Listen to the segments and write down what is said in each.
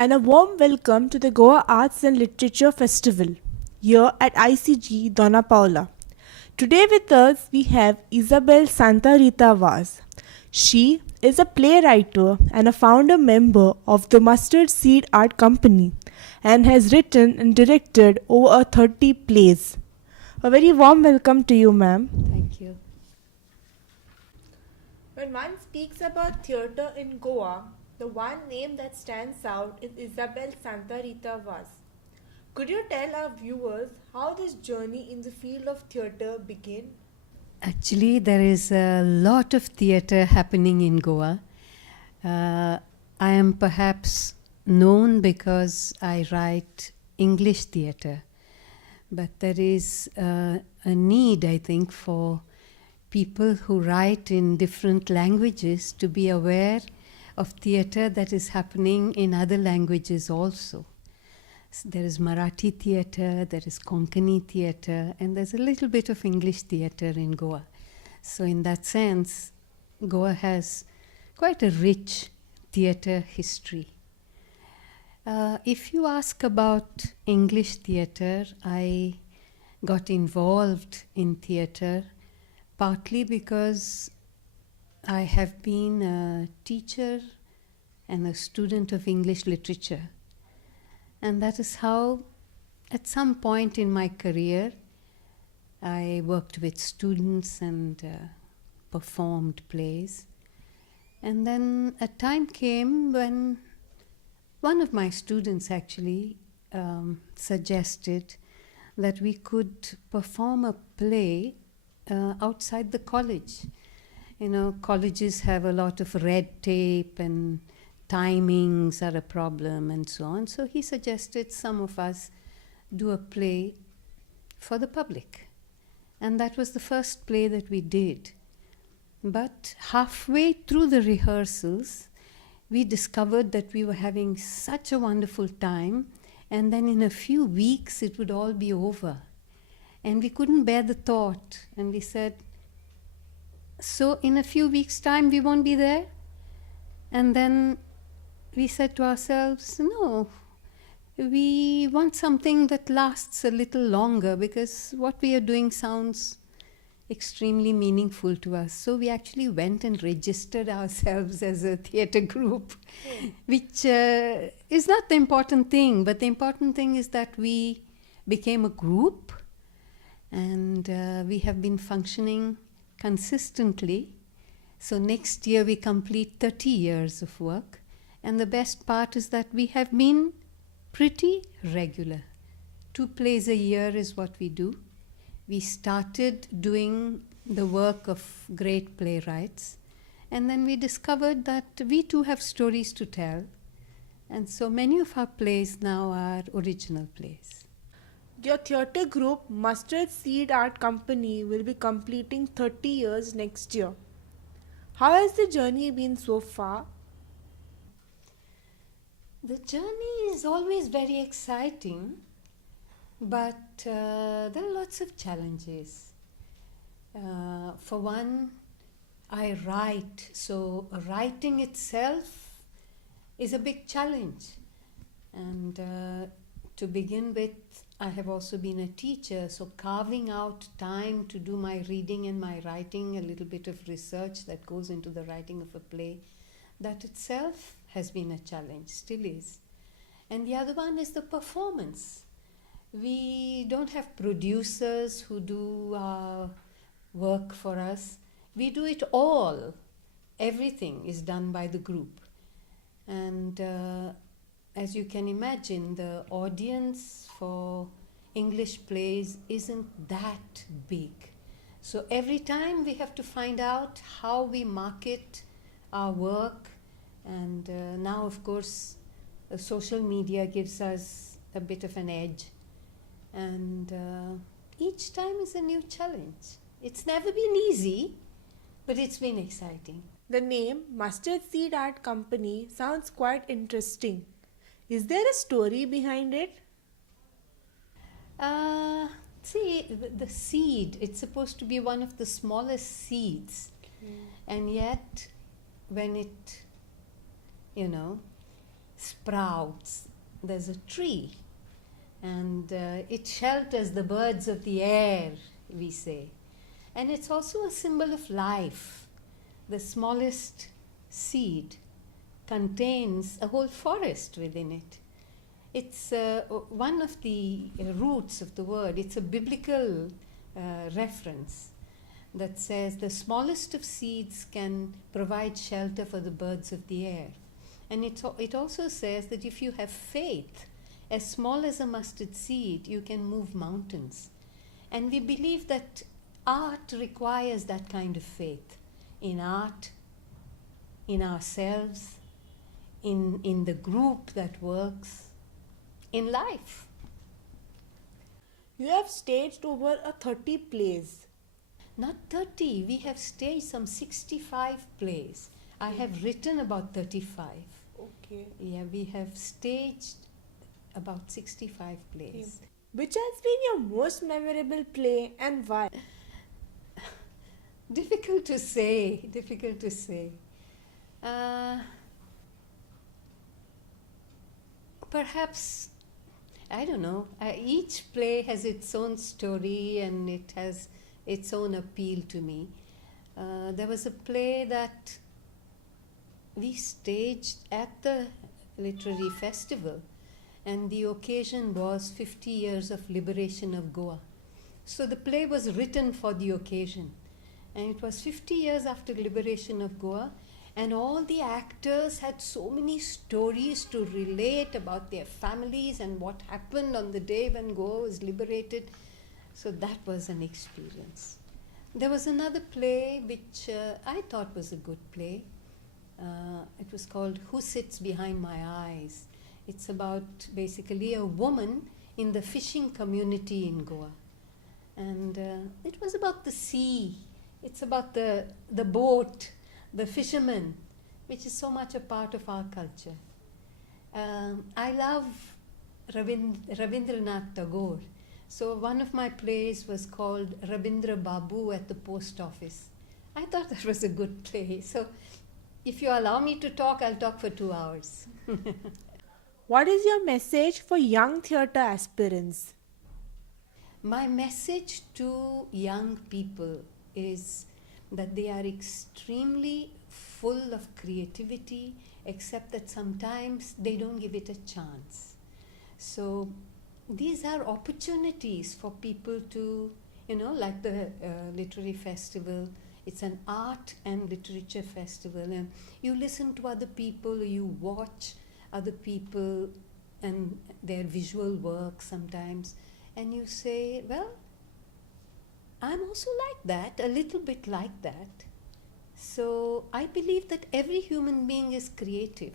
and a warm welcome to the Goa Arts and Literature Festival here at ICG Dona Paula. Today with us we have Isabel Santa Rita Vaz. She is a playwright and a founder member of the Mustard Seed Art Company and has written and directed over 30 plays. A very warm welcome to you, ma'am. Thank you. When one speaks about theatre in Goa, the one name that stands out is Isabel Santa Rita Vaz. Could you tell our viewers how this journey in the field of theatre began? Actually, there is a lot of theatre happening in Goa. I am perhaps known because I write English theatre, but there is a need, I think, for people who write in different languages to be aware of theatre that is happening in other languages also. There is Marathi theatre, there is Konkani theatre, and there's a little bit of English theatre in Goa. So in that sense, Goa has quite a rich theatre history. If you ask about English theatre, I got involved in theatre partly because I have been a teacher and a student of English literature. And that is how, at some point in my career, I worked with students and performed plays. And then a time came when one of my students actually suggested that we could perform a play outside the college. You know, colleges have a lot of red tape and timings are a problem and so on. So he suggested some of us do a play for the public. And that was the first play that we did. But halfway through the rehearsals, we discovered that we were having such a wonderful time, and then in a few weeks it would all be over. And we couldn't bear the thought, and we said, so in a few weeks' time we won't be there? And then we said to ourselves, no, we want something that lasts a little longer because what we are doing sounds extremely meaningful to us. So we actually went and registered ourselves as a theatre group, which is not the important thing, but the important thing is that we became a group and we have been functioning consistently. So next year we complete 30 years of work, and the best part is that we have been pretty regular. 2 plays a year is what we do. We started doing the work of great playwrights, and then we discovered that we too have stories to tell, and so many of our plays now are original plays. Your theatre group, Mustard Seed Art Company, will be completing 30 years next year. How has the journey been so far? The journey is always very exciting, but there are lots of challenges. For one, I write, so writing itself is a big challenge. And to begin with, I have also been a teacher, so carving out time to do my reading and my writing, a little bit of research that goes into the writing of a play, that itself has been a challenge, still is. And the other one is the performance. We don't have producers who do our work for us. We do it all. Everything is done by the group. And as you can imagine, the audience for English plays isn't that big. So every time we have to find out how we market our work, and now of course social media gives us a bit of an edge, and each time is a new challenge. It's never been easy, but it's been exciting. The name Mustard Seed Art Company sounds quite interesting. Is there a story behind it? See, the seed, it's supposed to be one of the smallest seeds. And yet, when it, sprouts. There's a tree, and it shelters the birds of the air, we say. And it's also a symbol of life. The smallest seed contains a whole forest within it. It's one of the roots of the word. It's a biblical reference that says the smallest of seeds can provide shelter for the birds of the air. And it also says that if you have faith as small as a mustard seed, you can move mountains. And we believe that art requires that kind of faith in art, in ourselves, in the group that works, in life. You have staged over 30 plays. Not 30, we have staged some 65 plays. I have written about 35. Okay. Yeah, we have staged about 65 plays. Which has been your most memorable play and why? Difficult to say. Perhaps, I don't know. Each play has its own story and it has its own appeal to me. There was a play that we staged at the literary festival, and the occasion was 50 years of liberation of Goa. So the play was written for the occasion, and it was 50 years after liberation of Goa, and all the actors had so many stories to relate about their families and what happened on the day when Goa was liberated. So that was an experience. There was another play which I thought was a good play. It was called Who Sits Behind My Eyes. It's about basically a woman in the fishing community in Goa. And it was about the sea. It's about the boat, the fisherman, which is so much a part of our culture. I love Rabindranath Tagore. So one of my plays was called Rabindra Babu at the Post Office. I thought that was a good play. So if you allow me to talk, I'll talk for 2 hours. What is your message for young theatre aspirants? My message to young people is that they are extremely full of creativity, except that sometimes they don't give it a chance. So these are opportunities for people to, like the literary festival. It's an art and literature festival, and you listen to other people, you watch other people and their visual work sometimes, and you say, well, I'm also like that, a little bit like that. So I believe that every human being is creative,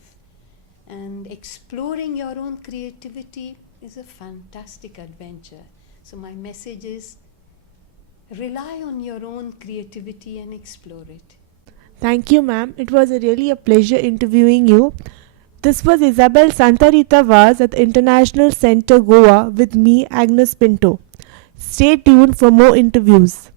and exploring your own creativity is a fantastic adventure. So my message is, rely on your own creativity and explore it. Thank you, ma'am. It was really a pleasure interviewing you. This was Isabel Santa Rita Vaz at the International Center Goa with me, Agnes Pinto. Stay tuned for more interviews.